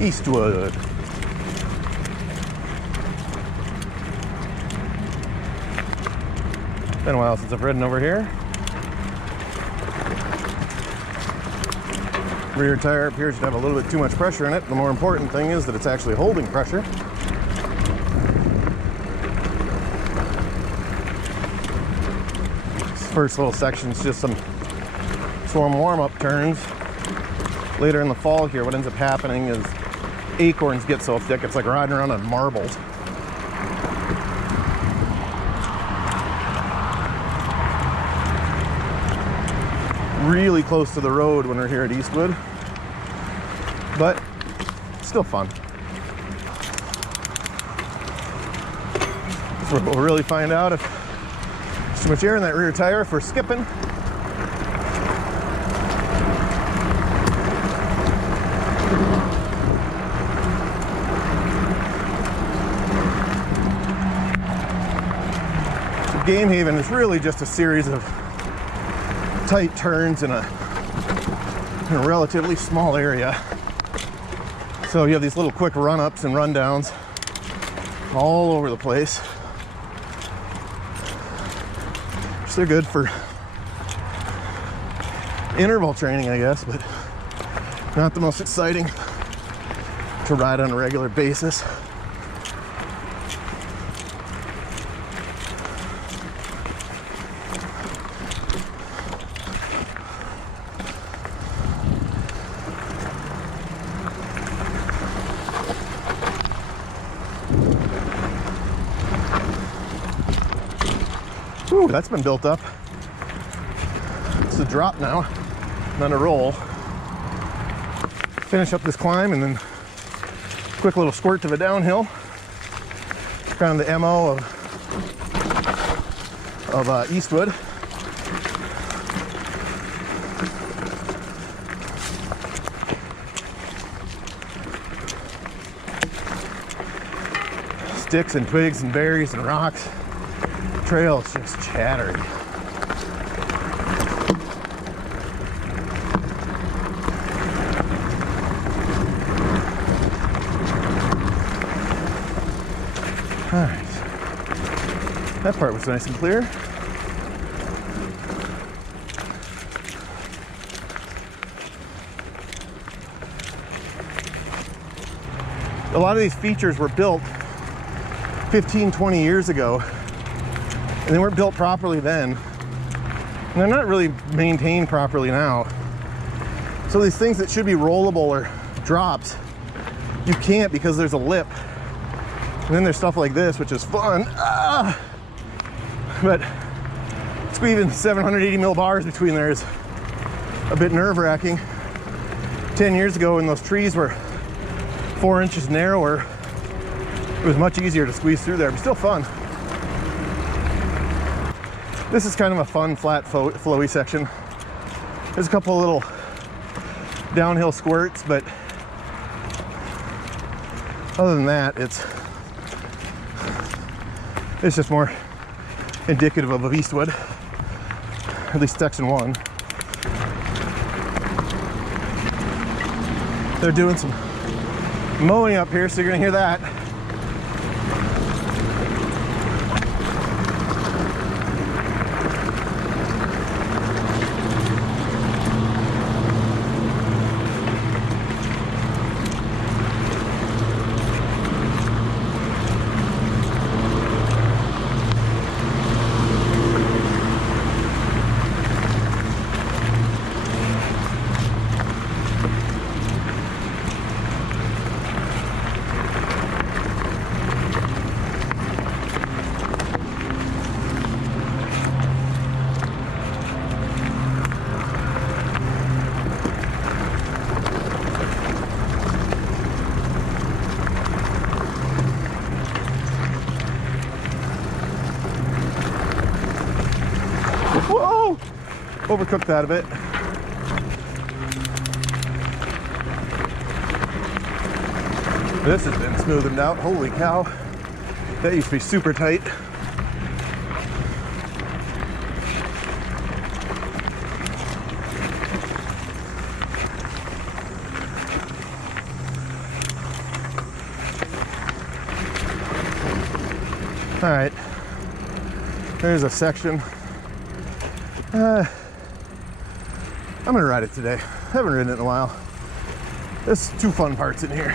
Eastwood. Been a while since I've ridden over here. Rear tire appears to have a little bit too much pressure in it. The more important thing is that it's actually holding pressure. This first little section is just some warm-up turns. Later in the fall here, what ends up happening is acorns get so thick it's like riding around on marbles. Really close to the road when we're here at Eastwood, but still fun. So we'll really find out if there's too much air in that rear tire if we're skipping. Game Haven is really just a series of tight turns in a relatively small area. So you have these little quick run-ups and run-downs all over the place. So they're good for interval training, I guess, but not the most exciting to ride on a regular basis. Ooh, that's been built up. It's a drop now, not a roll. Finish up this climb and then quick little squirt to the downhill. Kind of the MO of Eastwood. Sticks and twigs and berries and rocks. Trail is just chattery. All right, that part was nice and clear. A lot of these features were built 15, 20 years ago. And they weren't built properly then. And they're not really maintained properly now. So these things that should be rollable or drops, you can't because there's a lip. And then there's stuff like this, which is fun. But squeezing 780 mil bars between there is a bit nerve-wracking. 10 years ago when those trees were 4 inches narrower, it was much easier to squeeze through there, but still fun. This is kind of a fun, flat, flowy section. There's a couple of little downhill squirts, but other than that, it's just more indicative of Eastwood, at least section 1. They're doing some mowing up here, so you're gonna hear that. Whoa! Overcooked that a bit. This has been smoothened out. Holy cow. That used to be super tight. All right, there's a section. I'm gonna ride it today. I haven't ridden it in a while. There's two fun parts in here.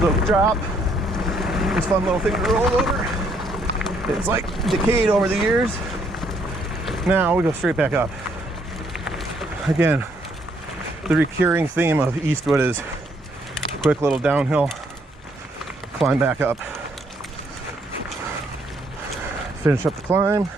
Little drop. This fun little thing to roll over. It's like decayed over the years. Now we go straight back up. Again, the recurring theme of Eastwood is quick little downhill, climb back up. Finish up the climb.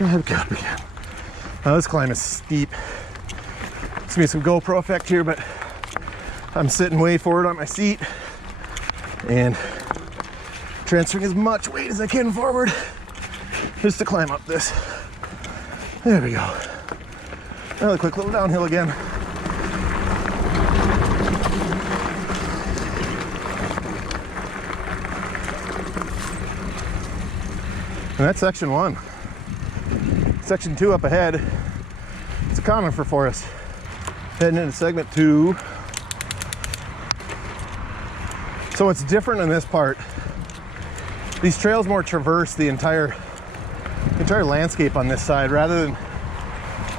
Back up again. Now this climb is steep. It's gonna be some GoPro effect here, but I'm sitting way forward on my seat and transferring as much weight as I can forward just to climb up this. There we go. Another quick little downhill again. And that's section 1. Section 2 up ahead. It's a conifer forest. Heading into segment 2. So what's different in this part, these trails more traverse the entire landscape on this side, rather than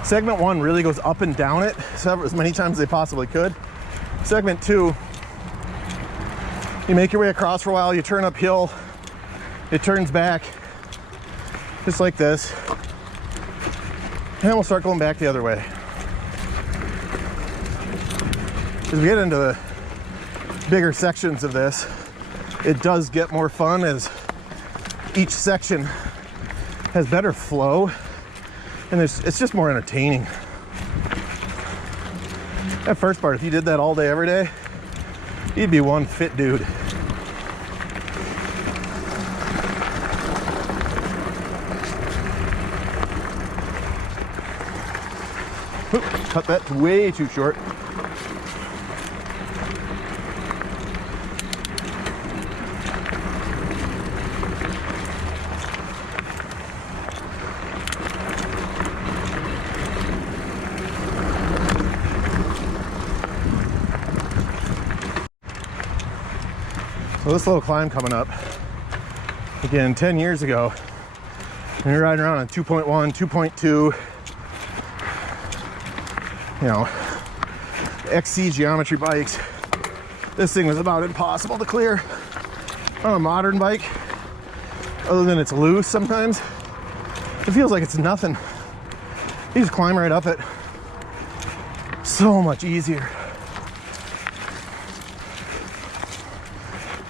segment 1 really goes up and down it as many times as they possibly could. Segment 2, you make your way across for a while, you turn uphill, it turns back, just like this. And then we'll start going back the other way. As we get into the bigger sections of this, it does get more fun as each section has better flow, and it's just more entertaining. That first part, if you did that all day, every day, you'd be one fit dude. Oop, cut that way too short. So this little climb coming up, again, 10 years ago, when you're riding around on 2.1, 2.2, you know, XC geometry bikes, this thing was about impossible to clear. On a modern bike, other than it's loose sometimes, it feels like it's nothing. You just climb right up it. So much easier.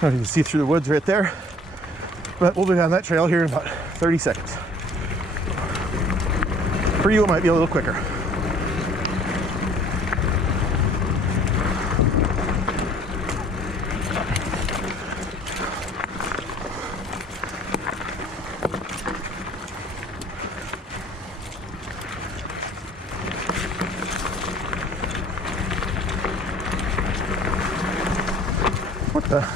I don't know if you can see through the woods right there, but we'll be on that trail here in about 30 seconds. For you, it might be a little quicker. What the?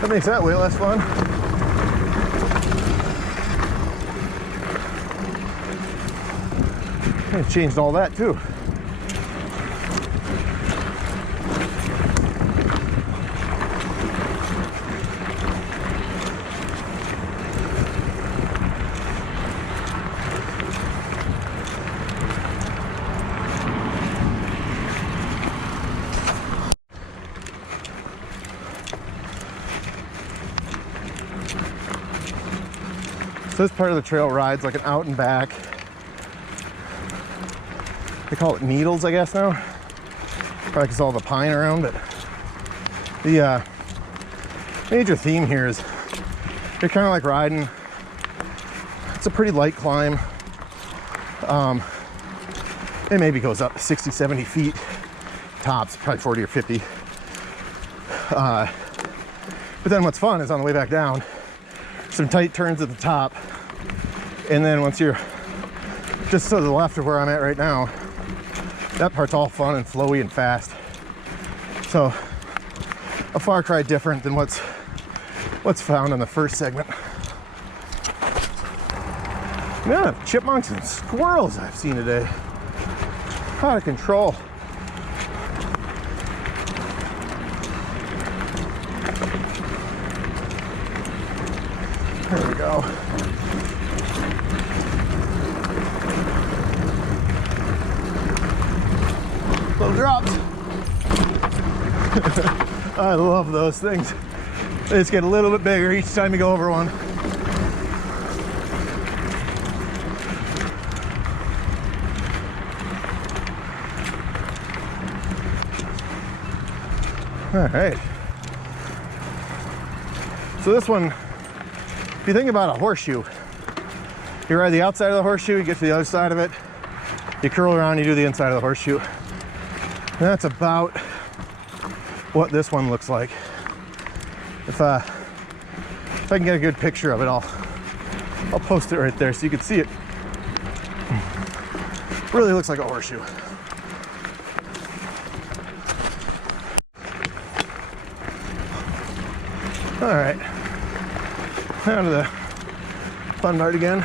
That makes that way less fun. I changed all that too. So this part of the trail rides like an out and back. They call it needles, I guess now. Probably because all the pine around, but the major theme here is you're kind of like riding. It's a pretty light climb. It maybe goes up 60, 70 feet tops, probably 40 or 50. But then what's fun is on the way back down, some tight turns at the top. And then once you're just to the left of where I'm at right now, that part's all fun and flowy and fast. So a far cry different than what's found on the first segment. Yeah, chipmunks and squirrels I've seen today. Out of control. There we go. Little drops. I love those things. They just get a little bit bigger each time you go over one. All right. So this one, if you think about a horseshoe, you ride the outside of the horseshoe, you get to the other side of it, you curl around, you do the inside of the horseshoe. And that's about what this one looks like. If I can get a good picture of it, I'll post it right there so you can see it. Really looks like a horseshoe. All right, down to the fun part again.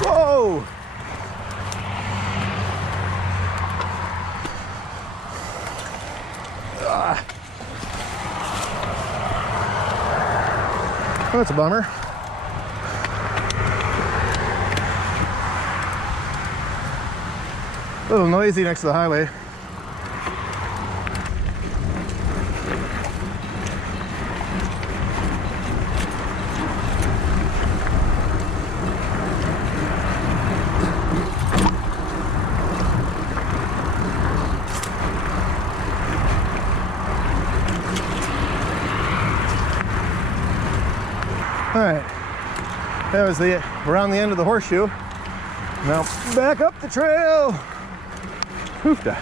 Whoa! Oh, that's a bummer. A little noisy next to the highway. All right, that was around the end of the horseshoe. Now back up the trail. Hoofda.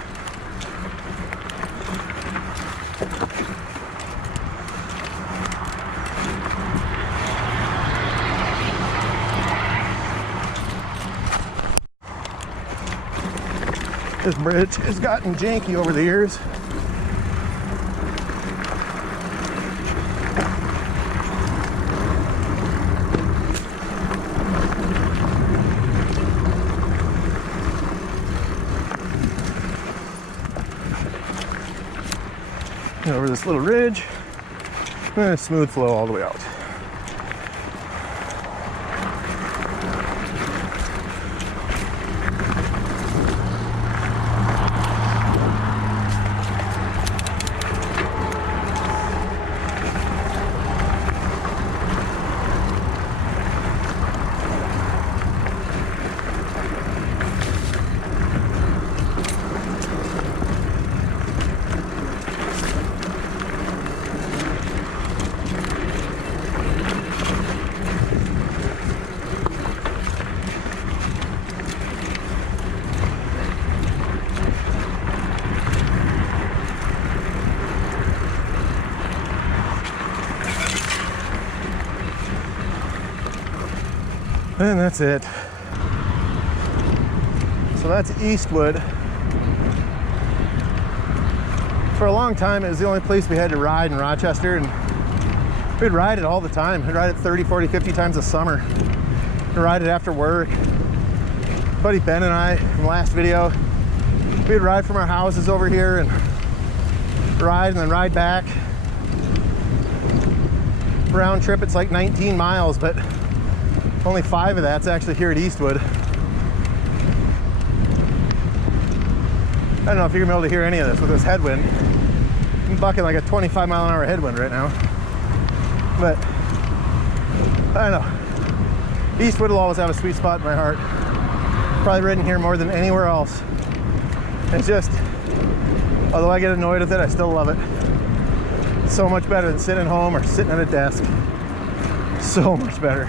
This bridge has gotten janky over the years. Over this little ridge, and a smooth flow all the way out. And that's it. So that's Eastwood. For a long time, it was the only place we had to ride in Rochester, and we'd ride it all the time. We'd ride it 30, 40, 50 times a summer. We'd ride it after work. Buddy Ben and I, in the last video, we'd ride from our houses over here and ride and then ride back. Round trip, it's like 19 miles, but only 5 of that's actually here at Eastwood. I don't know if you're gonna be able to hear any of this with this headwind. I'm bucking like a 25-mile-an-hour headwind right now. But I don't know. Eastwood will always have a sweet spot in my heart. Probably ridden here more than anywhere else. It's just, although I get annoyed with it, I still love it. It's so much better than sitting at home or sitting at a desk. So much better.